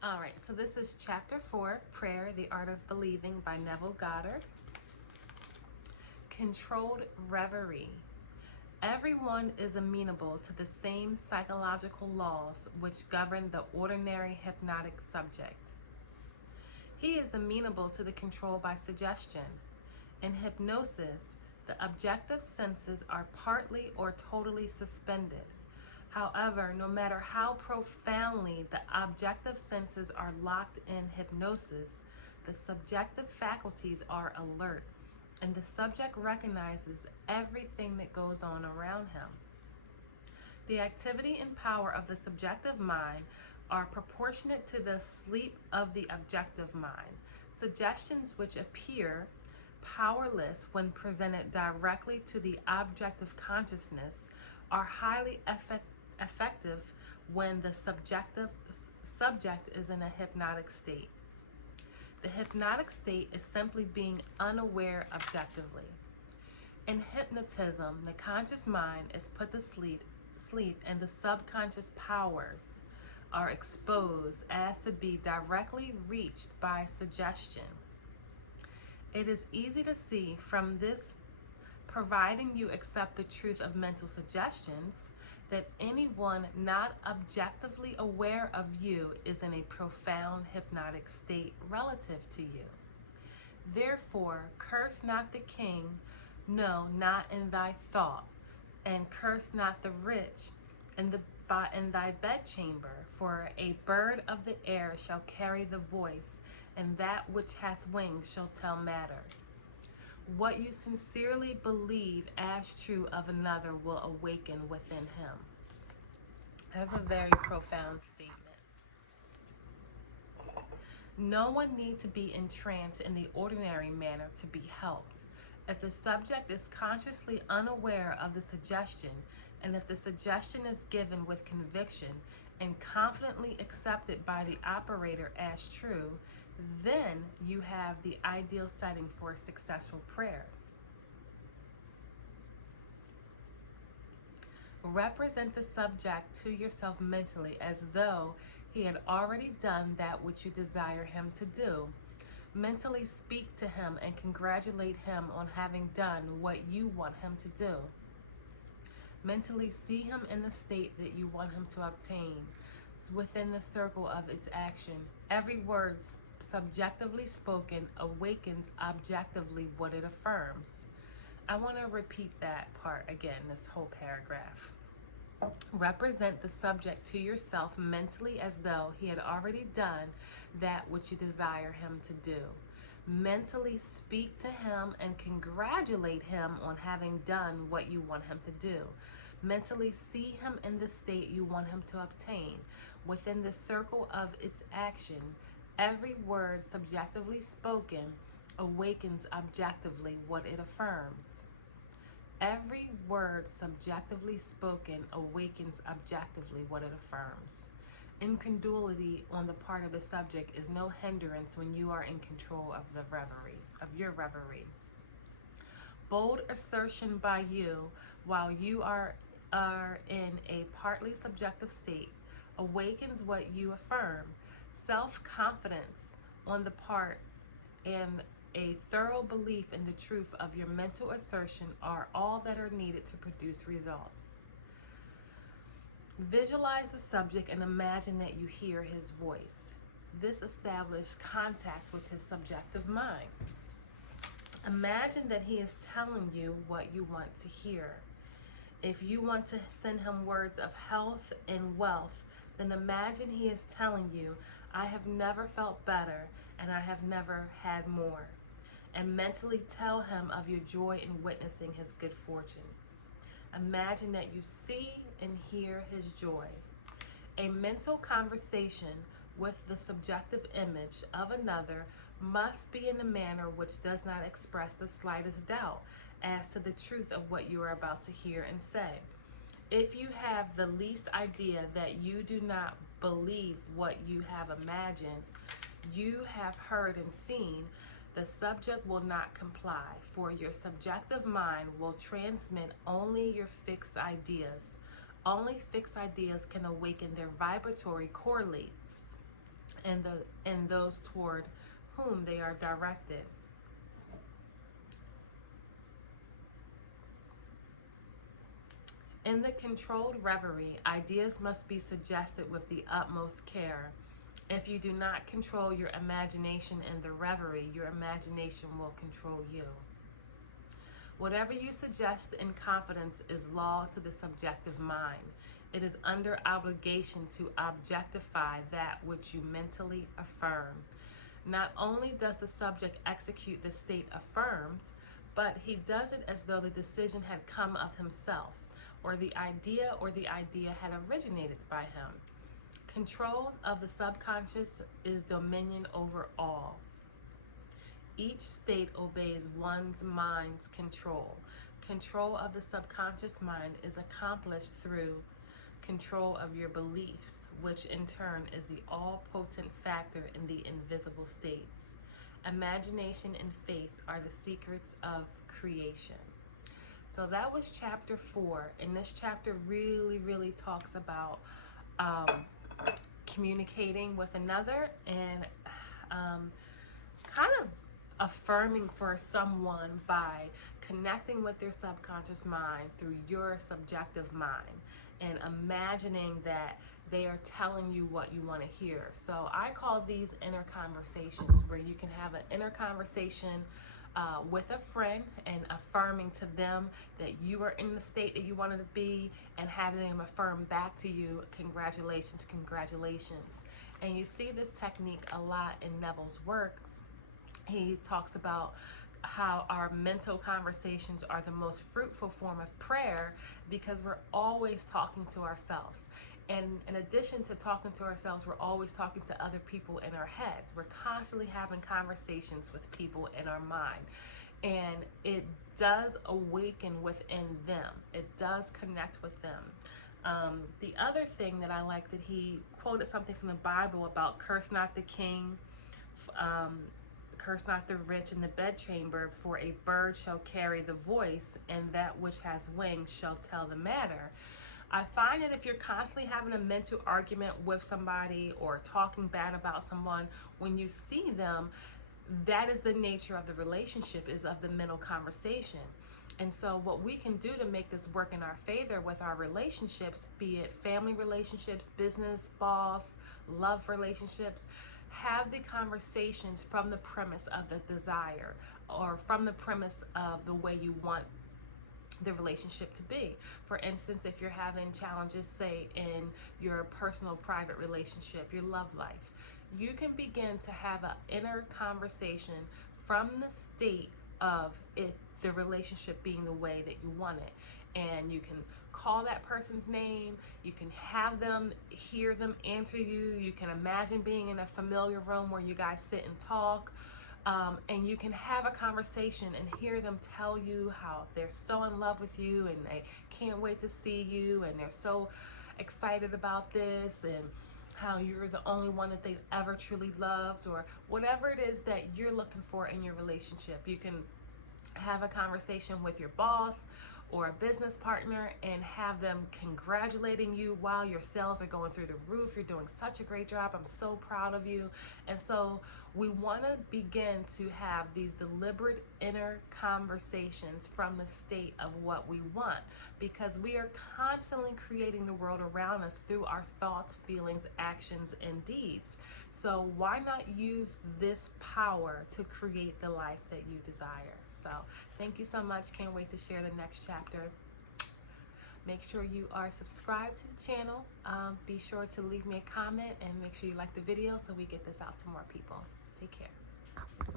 All right, so this is chapter 4, Prayer, the Art of Believing by Neville Goddard. Controlled reverie. Everyone is amenable to the same psychological laws which govern the ordinary hypnotic subject. He is amenable to the control by suggestion. In hypnosis, the objective senses are partly or totally suspended. However, no matter how profoundly the objective senses are locked in hypnosis, the subjective faculties are alert, and the subject recognizes everything that goes on around him. The activity and power of the subjective mind are proportionate to the sleep of the objective mind. Suggestions which appear powerless when presented directly to the objective consciousness are highly effective when the subject is in a hypnotic state. The hypnotic state is simply being unaware objectively. In hypnotism, the conscious mind is put to sleep and the subconscious powers are exposed as to be directly reached by suggestion. It is easy to see from this, providing you accept the truth of mental suggestions, that anyone not objectively aware of you is in a profound hypnotic state relative to you. Therefore, curse not the king, no, not in thy thought, and curse not the rich in thy bedchamber, for a bird of the air shall carry the voice, and that which hath wings shall tell matter. What you sincerely believe as true of another will awaken within him. That's a very profound statement. No one need to be entranced in the ordinary manner to be helped. If the subject is consciously unaware of the suggestion, and if the suggestion is given with conviction and confidently accepted by the operator as true, then you have the ideal setting for a successful prayer. Represent the subject to yourself mentally as though he had already done that which you desire him to do. Mentally speak to him and congratulate him on having done what you want him to do. Mentally see him in the state that you want him to obtain within the circle of its action. Every word subjectively spoken awakens objectively what it affirms. I want to repeat that part again, this whole paragraph. Represent the subject to yourself mentally as though he had already done that which you desire him to do. Mentally speak to him and congratulate him on having done what you want him to do. Mentally see him in the state you want him to obtain. Within the circle of its action, every word subjectively spoken awakens objectively what it affirms. Every word subjectively spoken awakens objectively what it affirms. Incredulity on the part of the subject is no hindrance when you are in control of the reverie, of your reverie. Bold assertion by you while you are in a partly subjective state awakens what you affirm. Self-confidence on the part and a thorough belief in the truth of your mental assertion are all that are needed to produce results. Visualize the subject and imagine that you hear his voice. This establishes contact with his subjective mind. Imagine that he is telling you what you want to hear. If you want to send him words of health and wealth, then imagine he is telling you, I have never felt better and I have never had more. And mentally tell him of your joy in witnessing his good fortune. Imagine that you see and hear his joy. A mental conversation with the subjective image of another must be in a manner which does not express the slightest doubt as to the truth of what you are about to hear and say. If you have the least idea that you do not believe what you have imagined, you have heard and seen, the subject will not comply, for your subjective mind will transmit only your fixed ideas. Only fixed ideas can awaken their vibratory correlates. and those toward whom they are directed. In the controlled reverie, ideas must be suggested with the utmost care. If you do not control your imagination in the reverie, your imagination will control you. Whatever you suggest in confidence is law to the subjective mind. It is under obligation to objectify that which you mentally affirm. Not only does the subject execute the state affirmed, but he does it as though the decision had come of himself, or the idea had originated by him. Control of the subconscious is dominion over all. Each state obeys one's mind's control. Control of the subconscious mind is accomplished through control of your beliefs, which in turn is the all-potent factor in the invisible states. Imagination and faith are the secrets of creation. So that was chapter 4, and this chapter really talks about communicating with another and kind of affirming for someone by connecting with their subconscious mind through your subjective mind and imagining that they are telling you what you want to hear. So I call these inner conversations, where you can have an inner conversation with a friend and affirming to them that you are in the state that you wanted to be, and having them affirm back to you, congratulations, congratulations. And you see this technique a lot in Neville's work. He talks about how our mental conversations are the most fruitful form of prayer, because we're always talking to ourselves. And in addition to talking to ourselves, we're always talking to other people in our heads. We're constantly having conversations with people in our mind. And it does awaken within them. It does connect with them. The other thing that I like, that he quoted something from the Bible about curse not the king, curse not the rich in the bedchamber, for a bird shall carry the voice, and that which has wings shall tell the matter. I find that if you're constantly having a mental argument with somebody or talking bad about someone, when you see them, that is the nature of the relationship, is of the mental conversation. And so what we can do to make this work in our favor with our relationships, be it family relationships, business, boss, love relationships, have the conversations from the premise of the desire, or from the premise of the way you want the relationship to be. For instance, if you're having challenges, say in your personal private relationship, your love life, you can begin to have an inner conversation from the state of it, the relationship being the way that you want it. And you can call that person's name, you can have them hear them answer you, you can imagine being in a familiar room where you guys sit and talk. And you can have a conversation and hear them tell you how they're so in love with you and they can't wait to see you, and they're so excited about this, and how you're the only one that they've ever truly loved, or whatever it is that you're looking for in your relationship. You can have a conversation with your boss or a business partner and have them congratulating you while your sales are going through the roof. You're doing such a great job. I'm so proud of you. And so we want to begin to have these deliberate inner conversations from the state of what we want, because we are constantly creating the world around us through our thoughts, feelings, actions, and deeds. So why not use this power to create the life that you desire? So thank you so much. Can't wait to share the next chapter. Make sure you are subscribed to the channel. Be sure to leave me a comment and make sure you like the video so we get this out to more people. Take care.